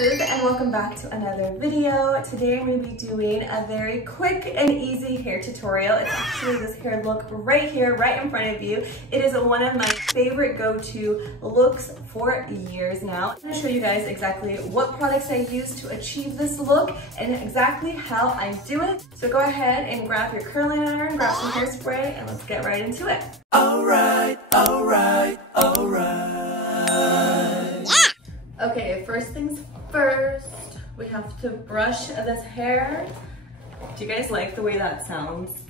bosses, and welcome back to another video. Today I'm going to be doing a very quick and easy hair tutorial. It's actually this hair look right here, right in front of you. It is one of my favorite go-to looks for years now. I'm going to show you guys exactly what products I use to achieve this look and exactly how I do it. So go ahead and grab your curling iron, grab some hairspray, and let's get right into it. Alright. Okay, first things first, we have to brush this hair. Do you guys like the way that sounds?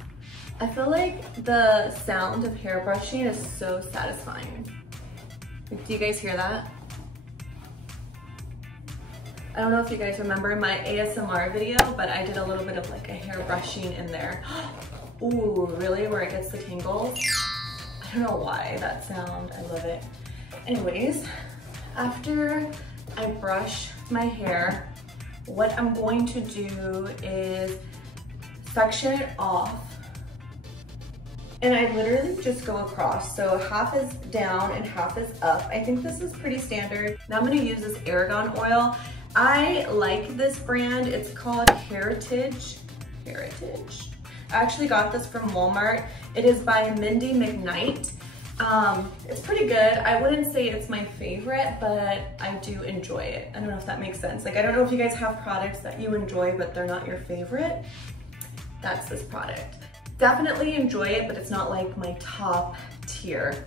I feel like the sound of hair brushing is so satisfying. Do you guys hear that? I don't know if you guys remember my ASMR video, but I did a little bit of like a hair brushing in there. Ooh, really? Where it gets the tangles? I don't know why that sound, I love it. Anyways, after I brush my hair, what I'm going to do is section it off. And I literally just go across. So half is down and half is up. I think this is pretty standard. Now I'm gonna use this Argan Oil. I like this brand. It's called Hairitage. I actually got this from Walmart. It is by Mindy McKnight. It's pretty good. I wouldn't say it's my favorite, but I do enjoy it. I don't know if that makes sense. Like, I don't know if you guys have products that you enjoy, but they're not your favorite. That's this product. Definitely enjoy it, but it's not like my top tier.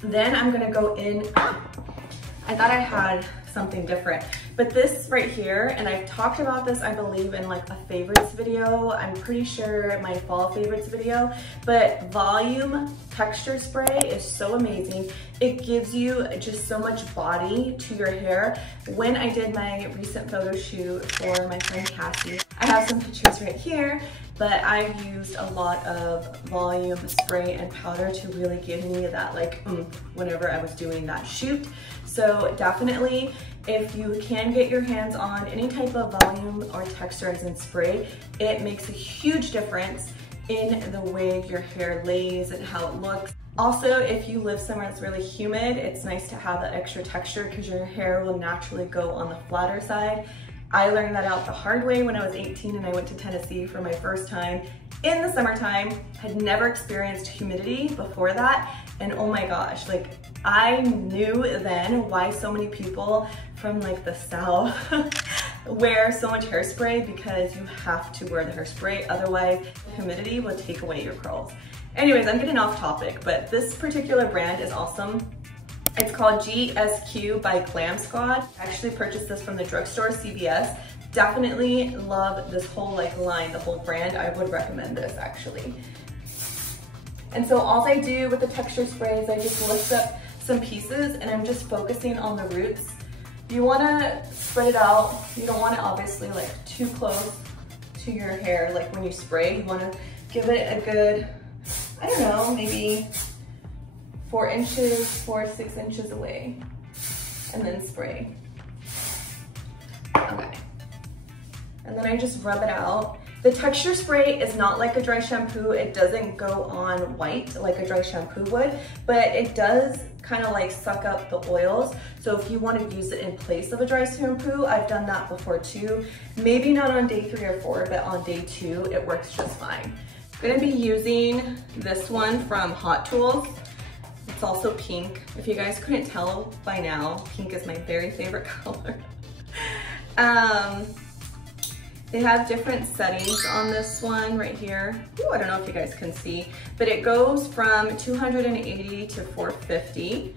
Then I'm gonna go in, I thought I had something different, but this right here, and I've talked about this, I believe, in like a favorites video. I'm pretty sure my fall favorites video, but volume texture spray is so amazing. It gives you just so much body to your hair. When I did my recent photo shoot for my friend Cassie, I have some pictures right here, but I used a lot of volume spray and powder to really give me that like whenever I was doing that shoot. So definitely, if you can get your hands on any type of volume or textures and spray, it makes a huge difference in the way your hair lays and how it looks. Also, if you live somewhere that's really humid, it's nice to have that extra texture because your hair will naturally go on the flatter side. I learned that out the hard way when I was 18 and I went to Tennessee for my first time in the summertime. Had never experienced humidity before that, and oh my gosh, like I knew then why so many people from like the South wear so much hairspray, because you have to wear the hairspray, otherwise humidity will take away your curls. Anyways, I'm getting off topic, but this particular brand is awesome. It's called GSQ by GlamSquad. I actually purchased this from the drugstore, CVS. Definitely love this whole like line, the whole brand. I would recommend this actually. And so all I do with the texture spray is I just lift up some pieces and I'm just focusing on the roots. You wanna spread it out. You don't want it obviously like too close to your hair. Like when you spray, you wanna give it a good, I don't know, maybe 4 inches, 6 inches away, and then spray. Okay. And then I just rub it out. The texture spray is not like a dry shampoo. It doesn't go on white like a dry shampoo would, but it does kind of like suck up the oils. So if you want to use it in place of a dry shampoo, I've done that before too. Maybe not on day 3 or 4, but on day 2, it works just fine. I'm gonna be using this one from Hot Tools. It's also pink. If you guys couldn't tell by now, pink is my very favorite color. They have different settings on this one right here. Ooh, I don't know if you guys can see, but it goes from 280 to 450.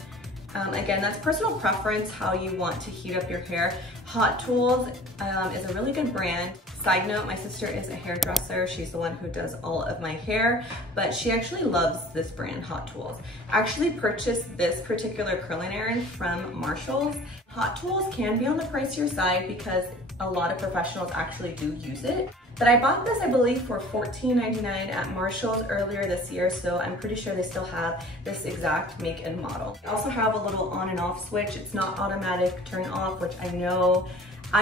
Again, that's personal preference, how you want to heat up your hair. Hot Tools is a really good brand. Side note, my sister is a hairdresser. She's the one who does all of my hair, but she actually loves this brand, Hot Tools. I actually purchased this particular curling iron from Marshall's. Hot Tools can be on the pricier side because a lot of professionals actually do use it. But I bought this, I believe, for $14.99 at Marshall's earlier this year, so I'm pretty sure they still have this exact make and model. They also have a little on and off switch. It's not automatic turn off, which I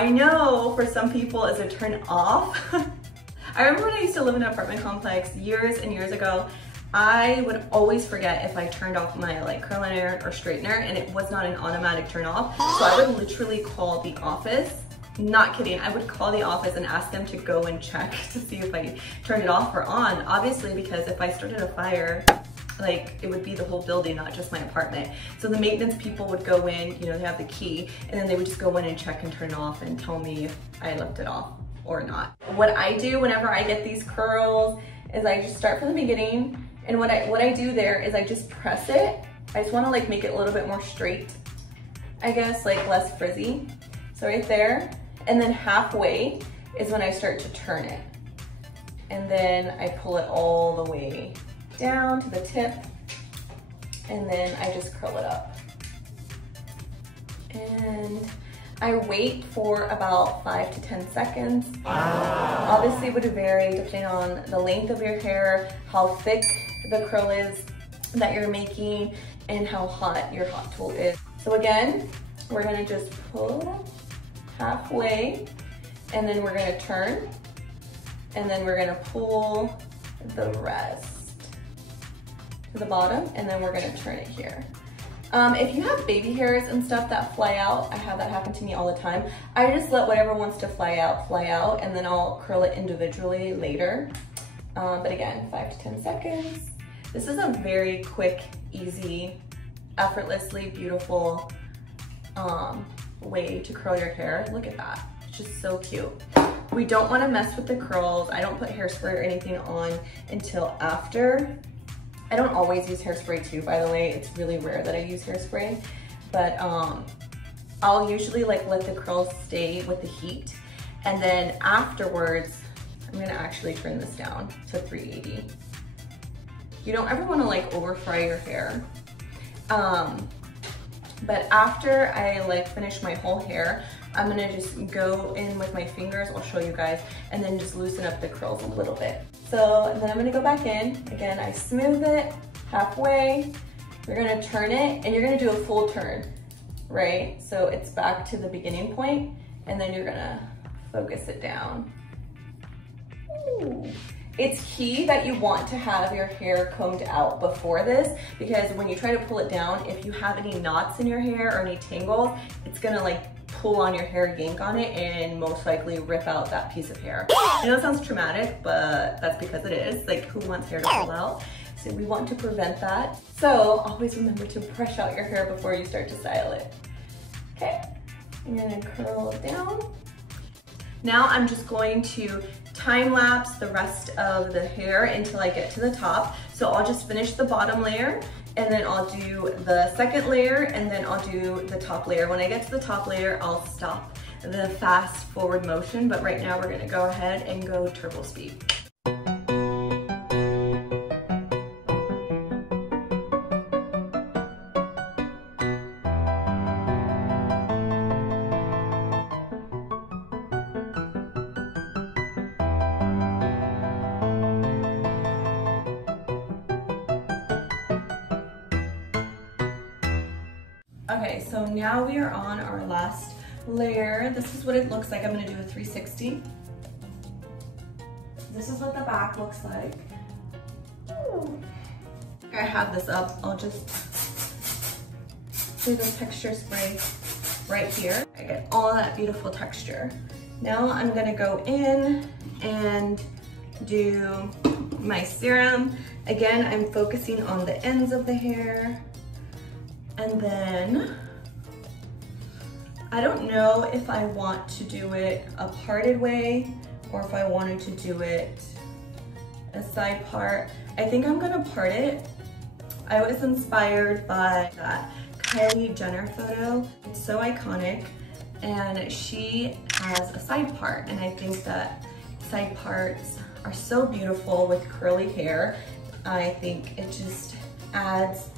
know for some people is a turn off. I remember when I used to live in an apartment complex years and years ago, I would always forget if I turned off my like curling iron or straightener and it was not an automatic turn off. So I would literally call the office Not kidding, I would call the office and ask them to go and check to see if I turned it off or on, obviously, because if I started a fire, like it would be the whole building, not just my apartment. So the maintenance people would go in, you know, they have the key, and then they would just go in and check and turn it off and tell me if I left it off or not. What I do whenever I get these curls is I just start from the beginning, and what I do there is I just press it. I just wanna like make it a little bit more straight, I guess, like less frizzy. So right there, and then halfway is when I start to turn it. And then I pull it all the way down to the tip, and then I just curl it up. And I wait for about 5 to 10 seconds. Wow. Obviously it would vary depending on the length of your hair, how thick the curl is that you're making, and how hot your hot tool is. So again, we're gonna just pull halfway, and then we're gonna turn, and then we're gonna pull the rest to the bottom, and then we're gonna turn it here. If you have baby hairs and stuff that fly out, I have that happen to me all the time. I just let whatever wants to fly out, and then I'll curl it individually later. But again, 5 to 10 seconds. This is a very quick, easy, effortlessly beautiful way to curl your hair. Look at that, it's just so cute. We don't wanna mess with the curls. I don't put hairspray or anything on until after. I don't always use hairspray too, by the way. It's really rare that I use hairspray, but I'll usually like let the curls stay with the heat. And then afterwards, I'm gonna actually turn this down to 380. You don't ever wanna like over fry your hair. But after I like finish my whole hair, I'm gonna just go in with my fingers, I'll show you guys, and then just loosen up the curls a little bit. So then I'm gonna go back in. Again, I smooth it halfway. You're gonna turn it, and you're gonna do a full turn, right? So it's back to the beginning point, and then you're gonna focus it down. Ooh. It's key that you want to have your hair combed out before this, because when you try to pull it down, if you have any knots in your hair or any tangles, it's gonna like pull on your hair, yank on it, and most likely rip out that piece of hair. I know it sounds traumatic, but that's because it is. Like, who wants hair to pull out? So we want to prevent that. So always remember to brush out your hair before you start to style it. Okay, I'm gonna curl it down. Now I'm just going to time lapse the rest of the hair until I get to the top. So I'll just finish the bottom layer, and then I'll do the second layer, and then I'll do the top layer. When I get to the top layer, I'll stop the fast forward motion, but right now we're gonna go ahead and go turbo speed. Okay, so now we are on our last layer. This is what it looks like. I'm gonna do a 360. This is what the back looks like. Ooh. I have this up. I'll just do the texture spray right here. I get all that beautiful texture. Now I'm gonna go in and do my serum. Again, I'm focusing on the ends of the hair. And then, I don't know if I want to do it a parted way or if I wanted to do it a side part. I think I'm gonna part it. I was inspired by that Kylie Jenner photo. It's so iconic, and she has a side part, and I think that side parts are so beautiful with curly hair. I think it just adds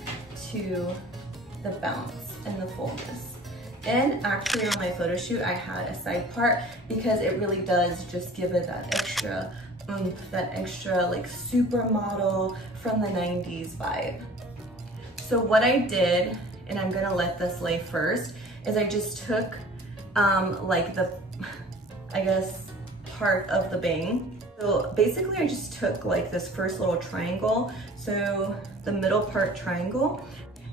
to the bounce and the fullness. And actually on my photo shoot, I had a side part because it really does just give it that extra oomph, that extra like supermodel from the 90s vibe. So what I did, and I'm gonna let this lay first, is I just took like the, I guess, part of the bang. So basically I just took like this first little triangle, so the middle part triangle,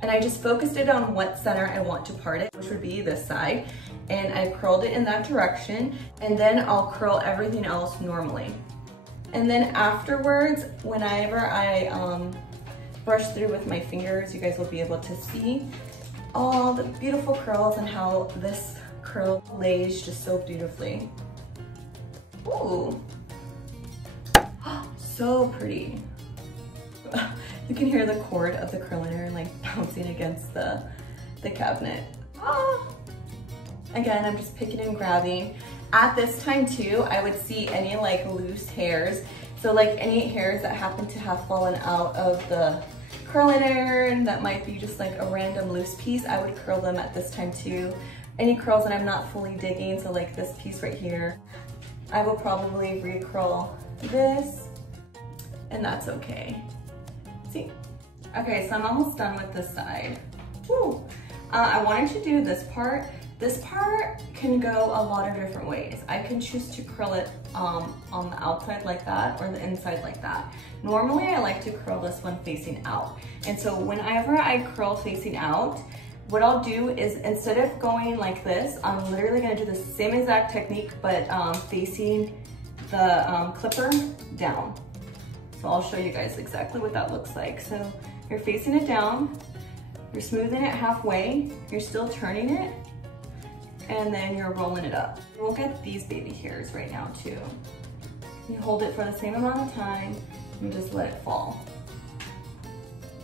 and I just focused it on what center I want to part it, which would be this side. and I curled it in that direction, and then I'll curl everything else normally. And then afterwards, whenever I brush through with my fingers, you guys will be able to see all the beautiful curls and how this curl lays just so beautifully. Ooh, so pretty. You can hear the cord of the curler like bouncing against the cabinet. Oh. Again, I'm just picking and grabbing. At this time too, I would see any like loose hairs. So like any hairs that happen to have fallen out of the curling iron that might be just like a random loose piece, I would curl them at this time too. Any curls that I'm not fully digging, so like this piece right here, I will probably re-curl this, and that's okay. See? Okay, so I'm almost done with this side. Woo! I wanted to do this part. This part can go a lot of different ways. I can choose to curl it on the outside like that or the inside like that. Normally I like to curl this one facing out. And so whenever I curl facing out, what I'll do is instead of going like this, I'm literally gonna do the same exact technique but facing the clipper down. So I'll show you guys exactly what that looks like. So you're facing it down, you're smoothing it halfway, you're still turning it, and then you're rolling it up. We'll get these baby hairs right now too. You hold it for the same amount of time and just let it fall.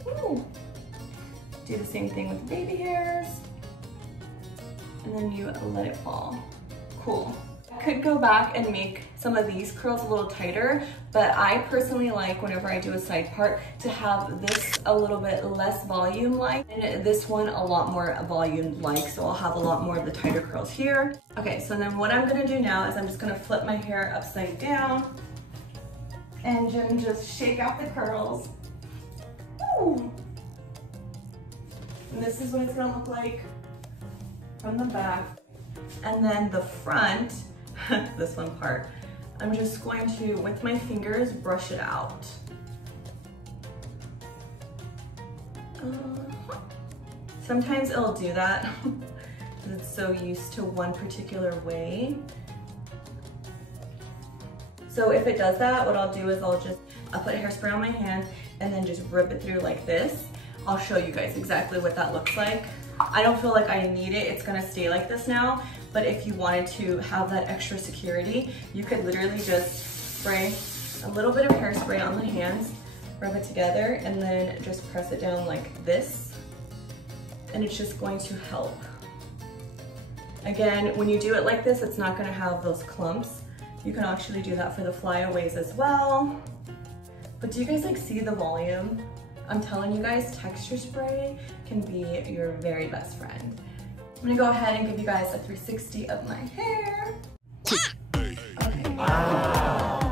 Ooh. Do the same thing with the baby hairs, and then you let it fall. Cool. I could go back and make some of these curls a little tighter, but I personally like whenever I do a side part to have this a little bit less volume-like and this one a lot more volume-like, so I'll have a lot more of the tighter curls here. Okay, so then what I'm gonna do now is I'm just gonna flip my hair upside down and then just shake out the curls. Ooh. And this is what it's gonna look like from the back. And then the front, this one part, I'm just going to, with my fingers, brush it out. Sometimes it'll do that because it's so used to one particular way. So if it does that, what I'll do is I'll put hairspray on my hand and then just rip it through like this. I'll show you guys exactly what that looks like. I don't feel like I need it, it's gonna stay like this now, but if you wanted to have that extra security, you could literally just spray a little bit of hairspray on the hands, rub it together, and then just press it down like this, and it's just going to help. Again, when you do it like this, it's not gonna have those clumps. You can actually do that for the flyaways as well. But do you guys like see the volume? I'm telling you guys, texture spray can be your very best friend. I'm gonna go ahead and give you guys a 360 of my hair. Okay. Wow.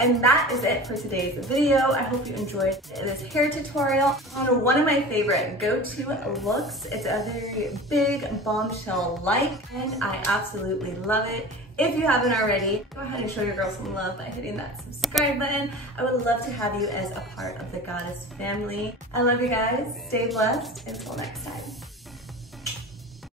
And that is it for today's video. I hope you enjoyed this hair tutorial on one of my favorite go-to looks. It's a very big bombshell-like, and I absolutely love it. If you haven't already, go ahead and show your girl some love by hitting that subscribe button. I would love to have you as a part of the Goddess family. I love you guys. Stay blessed. Until next time.